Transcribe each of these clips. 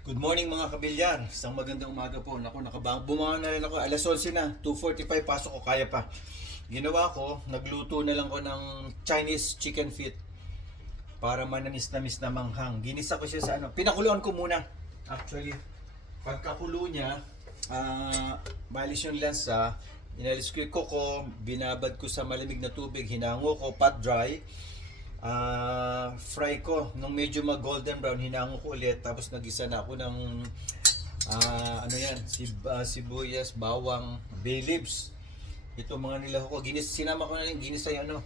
Good morning mga kabilyar. Isang magandang umaga po. Naku, bumangon na rin ako. Alas 11 na. 2:45 pasok ko. Kaya pa. Ginawa ko, nagluto na lang ko ng Chinese chicken feet para manamis-namis na manghang. Ginisa ko siya sa ano. Pinakuluan ko muna. Actually, pagkakulo niya, malis yung lansa. Inalis ko yung koko, binabad ko sa malamig na tubig, hinango ko, pat dry. Fry ko nung medyo mag golden brown, hinango ko ulit, tapos nagisa na ako ng ano yan, sibuyas, bawang, bay leaves. Ito mga nilaho ko, sinama ko na rin ginisa yung ano,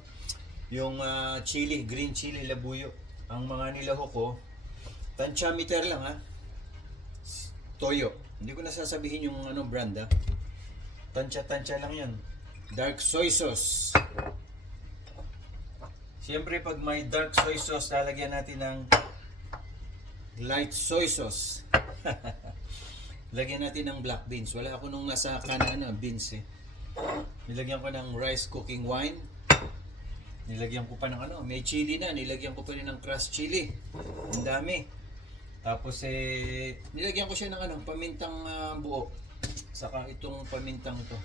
yung chili, green chili, labuyo. Ang mga nilaho ko, tansya meter lang toyo. Hindi ko nasasabihin yung ano brand tansya lang yan. Dark soy sauce. Siyempre pag may dark soy sauce, lalagyan natin ng light soy sauce. Lagyan natin ng black beans. Wala ako nung nasa kanan beans Nilagyan ko ng rice cooking wine. Nilagyan ko pa ng may chili na. Nilagyan ko pa rin ng crushed chili. Ang dami. Tapos nilagyan ko siya ng pamintang buo. Saka itong pamintang ito.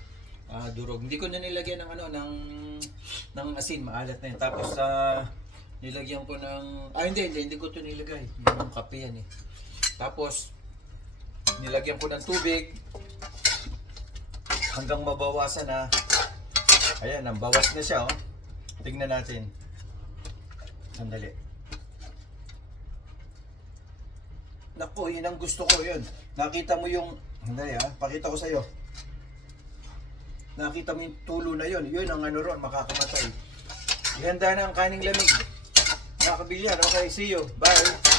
Durog. Hindi ko na nilagyan ng ng asin, maalat na yun. Tapos nilagyan ko ng hindi ko ito nilagay. Yung kape yan Tapos nilagyan ko ng tubig hanggang mabawasan na. Ayan, bawas na siya Tingnan natin. Sandali. Naku, yun ang gusto ko yun. Nakita mo yung Sandali pakita ko sa'yo. Nakita mo yung tulo na yun. Yun ang ron, makakamatay. Ihanda na ang kaning lamig. Mga kabilyan, okay, see you. Bye.